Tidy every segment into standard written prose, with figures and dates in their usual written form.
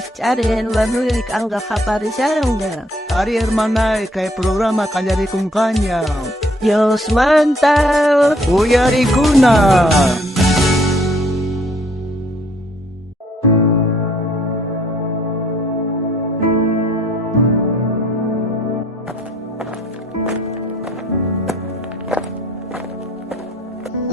Charen, Manuel Kanga Japarisharon. Ari hermana, que programa Callari con Caña. Dios manta. Uyaricuna.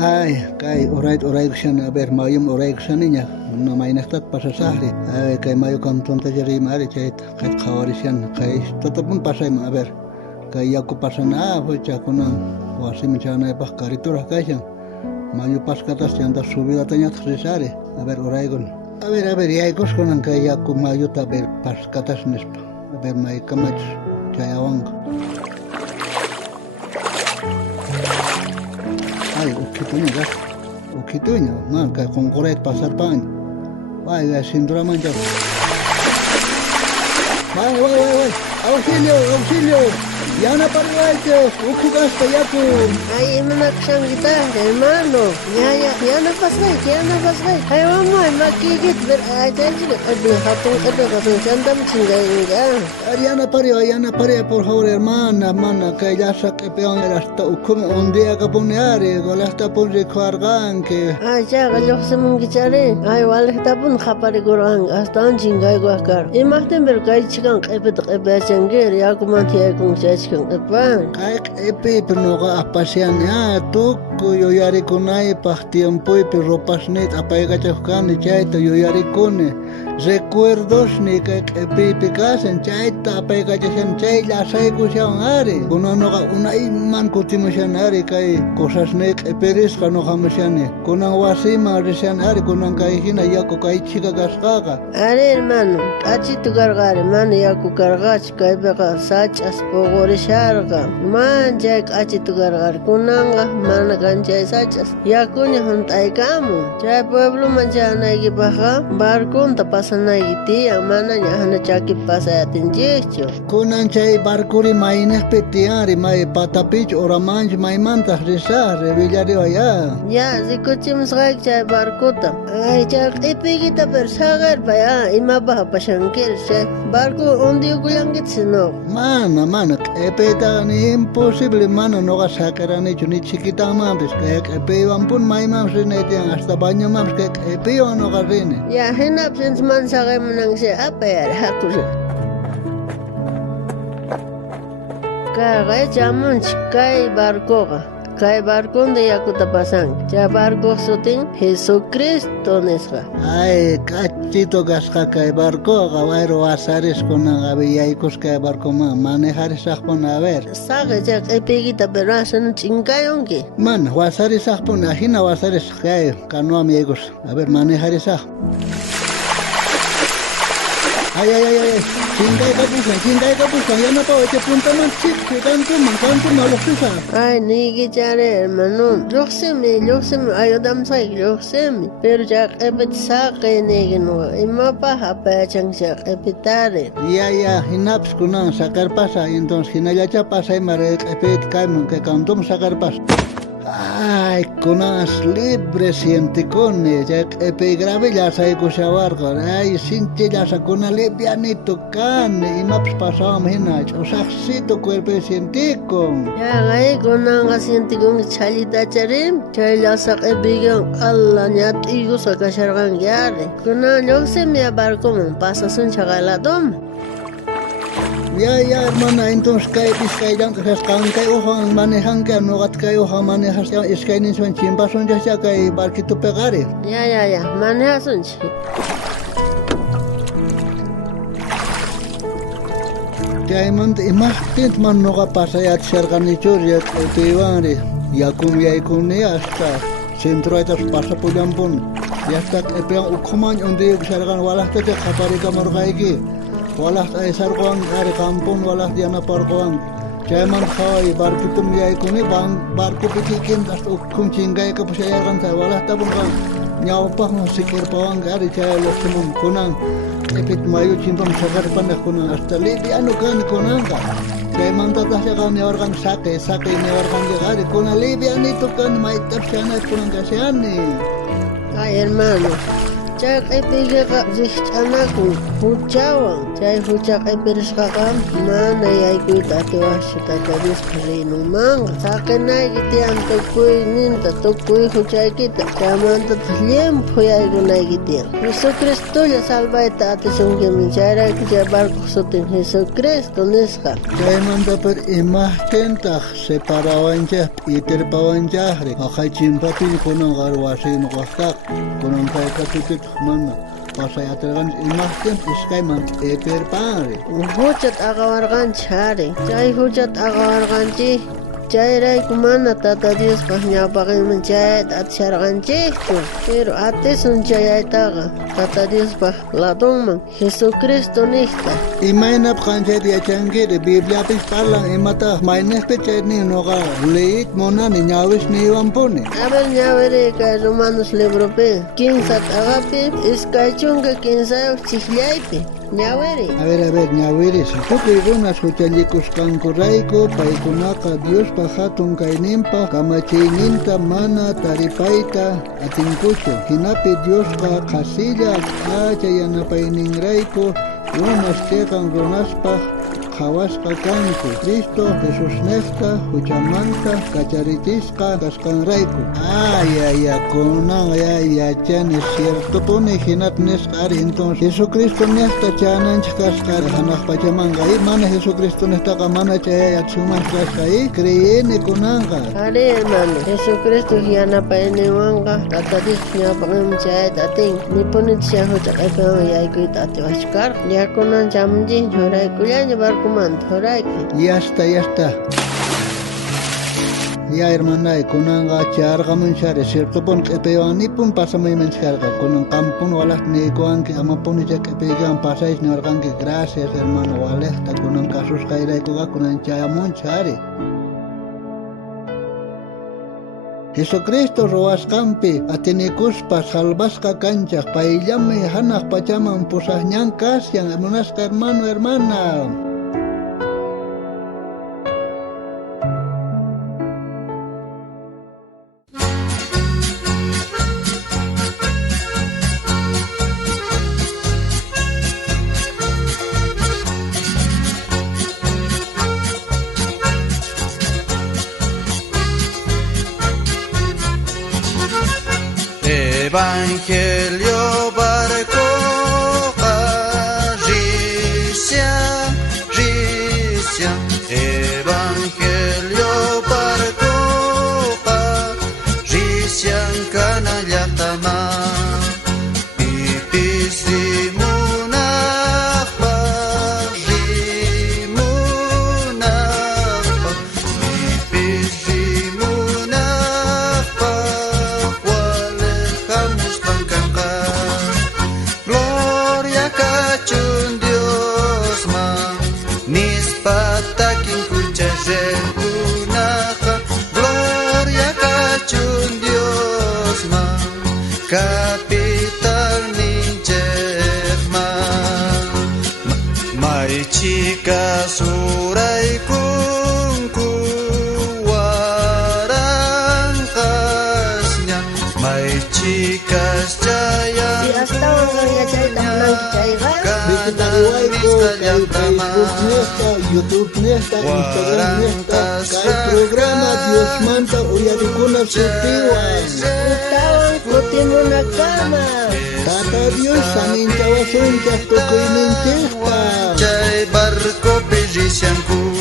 Ay, kay oray kshan aber mayum oray ksaninya no mainastat pasasahri ay kay mayo kanton tajari mari chait kay khawarishan kay totapun pasay aber kay yaku pasana hocha kuna wasim chana pa karitura kayshan mayo paskatas chanta subida tanya khrisare aber oraygon aber yay koskonan kay yaku mayo taber paskatas nespa aber may kamach chayawang ay ukitunya man kay kung correct pasar pan ay sindura man dyan ay auxilio yana parwaites ukitas payaku ay manakshang kita hermano yana pasay ay mamay makikit ber ay tenjil hatong sandam chingay Ariana pare por favor hermana que ya saque peón hasta ukum un día que poneare con hasta pon recargan que ay ya gallo se mungichare ay wal hasta pon khapare gorang hasta chingay gwakar imahten ber kay chikan qebe changer ya kumanti ay kung chikan qepan kay epe pero ga apasian ya tu yo yari kunay tiempo y ropas net apaiga chafkan chaito yo yari kune recuerdos ni que picasen chaita apaiga chasen chay la sai kushan ari kuno no una iman kutimushan ari kai cosas ne peris kano hamshane kunan wasima rishan ari kunan kai hina yako kai chica gasgaga are hermano achi tu gargare man yaku gargach kai bega sach as pogore sharga man jak achi tu gargar kunanga man ganjay sach as yakunya huntai kamu chay pueblo manjana gi baja barkon tapasana iti amana hana chaki pasayatin jecho kunan chay barkuri maines petiari mai patapich oramanj mai mantas risar villario ya zikuchim sgaik chay barkota ay chak ipigita persagar baya ima baha pashankir chay barko undi ukuyangit sino mana epeta ni imposible mano no gasakarani chuni chiquita mampis que epe ampun mai mams renetian hasta baño mams que epe no garrine ya henap sens man sagay menang se apa ya hakusa kagay jamun kay barko de yakuta pasang cha barko suting Jesucristo nesga ay cachito gasca kay barko gawairo asares con gabiyaikos kay barko manejar sakpon a ver saga cha epigita perasan chingayonki man wasares sakpon ajina wasares kay kano amigos a ver manejar esa ay chingai kapusan ya no puedo echar punta más chip que tanto malos pisa ay nigi chare hermano yoxemi ayodam sai yoxemi pero ya epet saque nigi no imapa hapa changsa epitare ya hinaps kunan sacar pasa entonces hinayacha pasa y mare epet kaimon que cantom sacar pasa ay kunas libre sienticone ya epigrave ya sai kushawarga ay sinti ya sakuna lipianito kan y maps pasam hina o saxito cuerpo cientico ya gai kunanga sienticon chalita charim chayla sak epigon alla nyat igu sakashargan yare kunan yoxemi barco mon pasasun chagaladom ya hermana entonces kay piskaydan kay ojan manejan que no gat kay ojan manejas ya es kay ni son chimbason ya kay barquito pegare ya manejasun ya imagtent man no ga pasa ya serganichur ya tevare ya ikune hasta centro etas pasa pujampun ya hasta epean ukuman onde sergan walahta te khapari kamorgaigi walah ay sargon ari kampung walah diana pargon Chairman khay barkitum yai kuni bang barku pikikin tas ukum cinggai ke pusayaran sa walah tabung kan nyawpah sikir pawang ari chay loksumun kunang epit mayu cimpam sagar panah kunang astali di anu kan kunang ka Chairman tatah kan nyawarkan sake nyawarkan jagari kunang libi ani tu kan maitap sana kunang kasyani ay hermano Chay q'ipiqa rikch'anakun huchawan. Chay hucha q'ipirishqaqa mana yaykuyta atiwaschu Tata Diosqa rinumanga. Saqinayki tiyan tukuyninta tukuy huchaykita. Chaymantata llimpu yaykunayki tiyan. Jesucristulla salvayta atishunkiman. Chayrayku chay barco sutin Jesucristo nisqa. Chaymantapis imahtintaj separawanchaj itirpawanchajri aqaychimpapin kunan qarwasiynu qaqtaq kunan paykatutik mana pasayatirqanchik imahtin iskayman ipirpanri Huchat aqawarqanchik ari. Chay huchat aqawarqanchik. Chayrayku mana Tata Diospaq ñawpaqman chayta atisharqanchikchu. Pero atisun chayaytaqa Tata Diospaq ladunman Jesucristo nisqa. Imaynap qanchayta yachankiri Bibliapis parlan imataq maynaqpi chaynin nuqa leyit munani ñawish niwampuni. A ver ñawiri kay Romanos libropi 15 t'aqapi iskay chunka 15 chiklaypi. Ñawiri. A ver, ñawiris. Tukuy runas huchallikusqankurayku paykunaqa Diospa hatun kayninpa kamachiyninta mana taripayta atinkuchu. Hinapi Diosqa qasilla qhalla yanapayninrayku runas chiqan runaspaq qhawasqa kanku. Cristo Jesus nesta huchamanta kacharitisqa kasqanrayku. Ya, kunan yachani cierto puni hinat nisqari entonces Jesucristo nesta chananchik kasqari hanaq pachamanga y mana Jesucristo nestaqa mana chayayatsuman kasqai creyeni kunanqa. Ari hermano, Jesucristo yanapayninwanqa Tata Dios ñawpaqman chayta atin. Nipunita chay hucha q'ipinwan yaykuyta atiwashkar. Yakunan chamunchik churaykullaña barcumanta churayki. Ya está. Ya hermanay, kunanga chargaman share, cierto pon q'ipiywan nipun pasamayman charga, kunan qampun walaq niykuwanki amapuni chay q'ipiywan pasaysh niwarqanki, gracias hermano walaqta kunan kasusqayraykuqa kunan chayamun chari. Jesucristo ruwasqanpi atinikuspa salvasqa kanchaq payllami hanaq pachaman pusaqñan kasyan munasqa hermana. Evangelio barco risia Evangelio barco risia kanallaqtama pipis rimunaqpa pipis rimunaqpa Gloria kachun Dios ma nispatakin kuchashenkunaqa Gloria kachun Dios ma capital ninchekma Marichika suraykunku waranqasña Marichikas chaya Bikitariwayku kay Facebook nesta, YouTube nesta, Instagram nesta, kay programa Dios manta uyarikuna sutiwan. Utawan kutimunakama. Tata Dios saninchawasunchaq tukuyninchikta. Chay barco pillisyanku